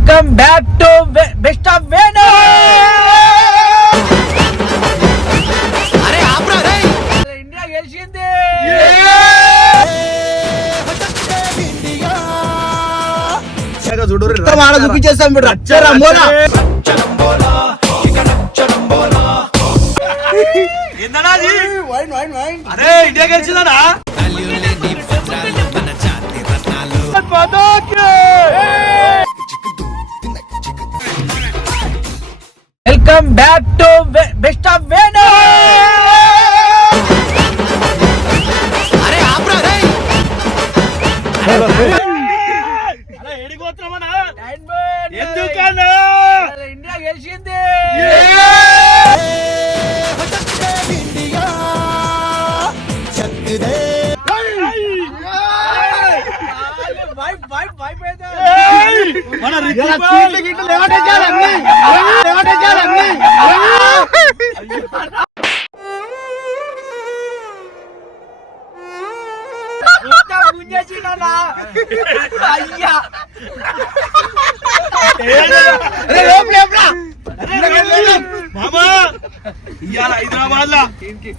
Welcome back to best of Venu. అరే ఆప్రా రే, ఇండియా గెలిచింది. చూపించేస్తాం అరే ఇండియా గెలిచిందనా. Welcome back to best of Venu. అరే ఆప్రా రే, ఎందుకన్నా ఇండియా గెలిచింది. అయ్యా హైదరాబాద్ లా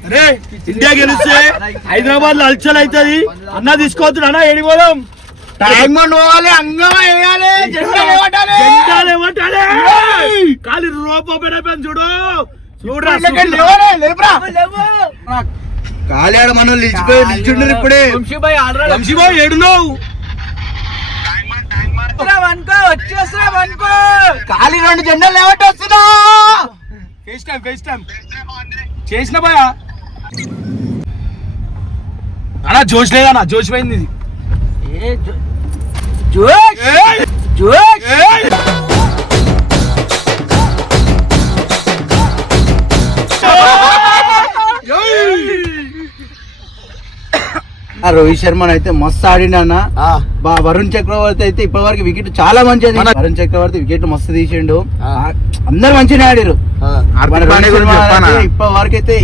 అరే ఇండియా గెలిస్తే హైదరాబాద్ లో అల్చల్ అవుతుంది అన్న తీసుకోవచ్చు అన్న ఏడిపోదాం. డైమండ్ పోవాలి, అంగం వేయాలి, జెండాలు ఏమంటాడే ఖాళీ రూపం పెడైపోయింది చూడు చూడరా ఖాళీ ఆడ మనం నిల్చుండ్రు ఇప్పుడే. వంశీబాయ్ ఏడున్నావు? వచ్చేస్తావనుకో ఖాళీ 2 జెండాలు లేవట్టి వస్తున్నా. ఫేస్ టైం చేసిన బాయా అన్నా జోష్ లేదన్నా, జోష్ పోయింది ఇది. రోహిత్ శర్మ అయితే మస్తు ఆడిండు. వరుణ్ చక్రవర్తి అయితే ఇప్పటి వరకు వికెట్ చాలా మంచిది. వరుణ్ చక్రవర్తి వికెట్ మస్తు తీసిండు, అందరు మంచిగా ఆడారు. ఇప్పటి వరకు అయితే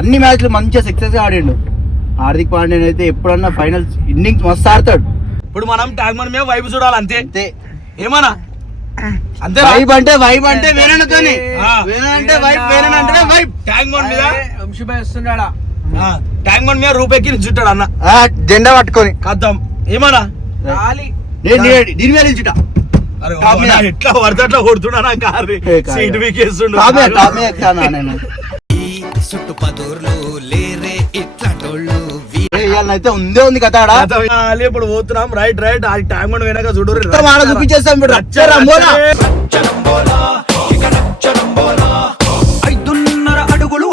అన్ని మ్యాచ్లు మంచిగా సక్సెస్ గా ఆడిండు. హార్దిక్ పాండ్యా అయితే ఎప్పుడన్నా ఫైనల్స్ ఇన్నింగ్స్ మస్తు ఆడతాడు. ఇప్పుడు మనం ట్యాంక్ బండ్ మీద వైబ్ చూడాలి అంతే అంతే. ఏమన్నా అంతే వైబ్ అంటే వేరేతోనే అంటే వైబ్ వేరే వైబ్. ట్యాంక్ బండ్ మీద వంశీబాయ్ వస్తున్నాడా? ట్యాంక్ బండ్ మీద రూపాయికి నిల్చుంటాడు అన్న జెండా పట్టుకొని కద్దాం. ఏమన్నా దీని మీద నిల్చుంటా. ఎట్లా పడితే అట్లా కొడుతున్నా నా కారు సీట్ వీకేస్తుండు. అయితే ఉందే ఉంది కదా ఇప్పుడు పోతున్నాం. రైట్ ఆ ట్యాంక్ బండ్ వెనక చూడు చూపించేస్తాం. 5.5 అడుగులు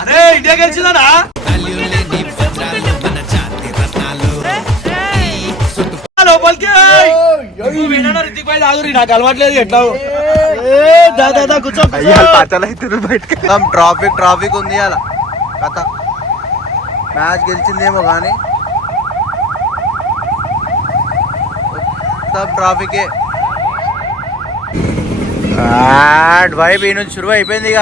అరే ఇండియా గెలిచిందనా. లోపలికి నాకు అలవాట్లేదు. ఎట్లా కూర్చో ట్రాఫిక్ ఉంది అలా కథ. మ్యాచ్ గెలిచిందేమో కానీ ట్రాఫికే. వైబ్ ఈ నుంచి శురువు అయిపోయింది. ఇక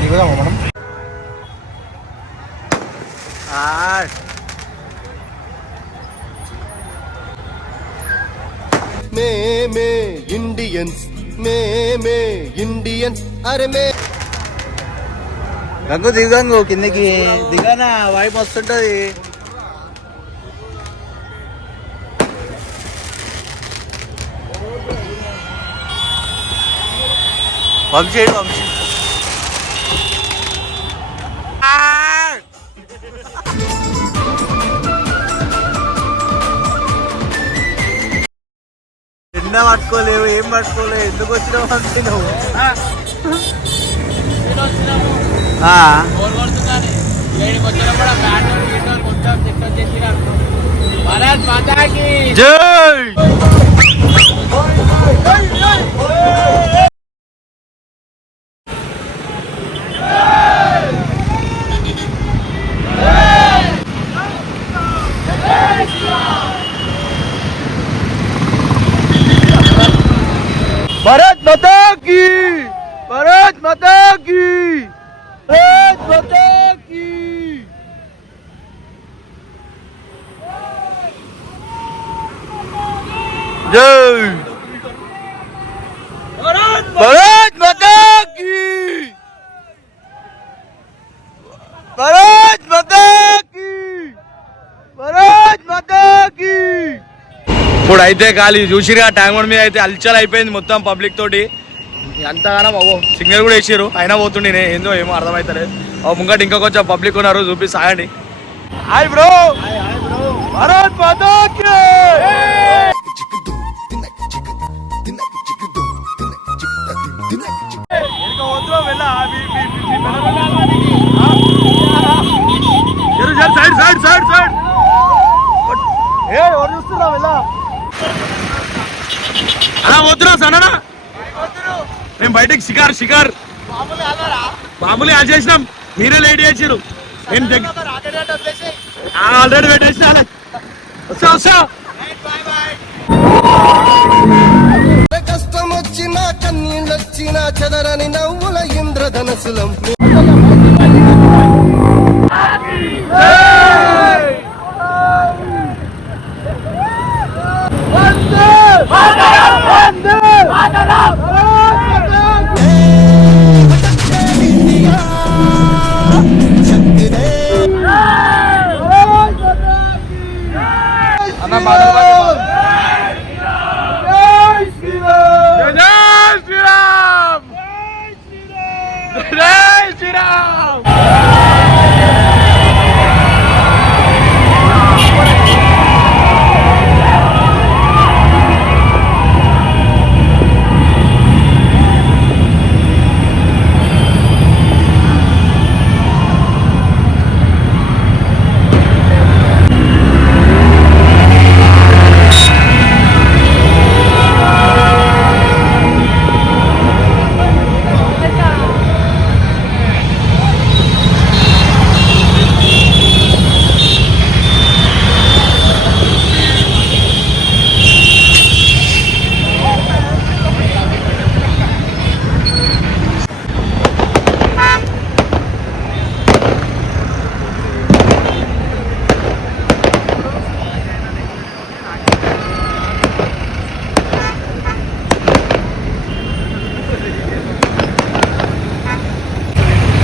దిగుదాము మనం. మేమే ఇండియన్స్ అరే మే గంగు దిగంగు కిందకి దిగానా వైబ్ వస్తుంటది. వంశీ చిన్న పట్టుకోలేవు, ఏం పట్టుకోలేవు. ఎందుకు వచ్చినావు వంశీ నువ్వు? भारत माता की भारत माता की भारत माता की जय भारत माता की भारत माता की भारत माता की ఇప్పుడు అయితే ఖాళీ చూసిరుగా ట్యాంక్ బండ్ మీద అయితే అల్చల్ అయిపోయింది మొత్తం పబ్లిక్ తోటి అంతగానో సిగ్నల్ కూడా వేసారు అయినా పోతుండే ఏందో ఏమో అర్థమవుతలేదు ముంగట ఇంకా కొంచెం పబ్లిక్ ఉన్నారు చూపిస్తాయండి హాయ్ బ్రో భారత్ మాతా కీ సైడ్ సైడ్ సైడ్ సైడ్ ఎవరు చూస్తున్నా వెళ్ళా అలా వద్దురా సననా మేము బయటకి షికార్ షికార్ మామూలు యాడ్ చేసినాం మీరే లేట్ చేసారు నేను ఆల్రెడీ పెట్టేసిన వస్తా వస్తా కష్టం వచ్చినా కన్నీళ్ళొచ్చినా చెదరని నవ్వుల ఇంద్రధనసులం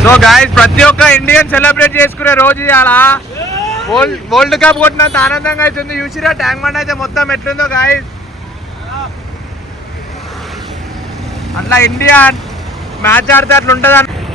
సో గాయస్ ప్రతి ఒక్క ఇండియన్ సెలబ్రేట్ చేసుకునే రోజు అలా వరల్డ్ కప్ కొట్టినంత ఆనందంగా అవుతుంది చూసిరా ట్యాంక్ బండ్ అయితే మొత్తం ఎట్లుందో గాయస్ అట్లా ఇండియా మ్యాచ్ ఆడితే అట్లా ఉంటుంది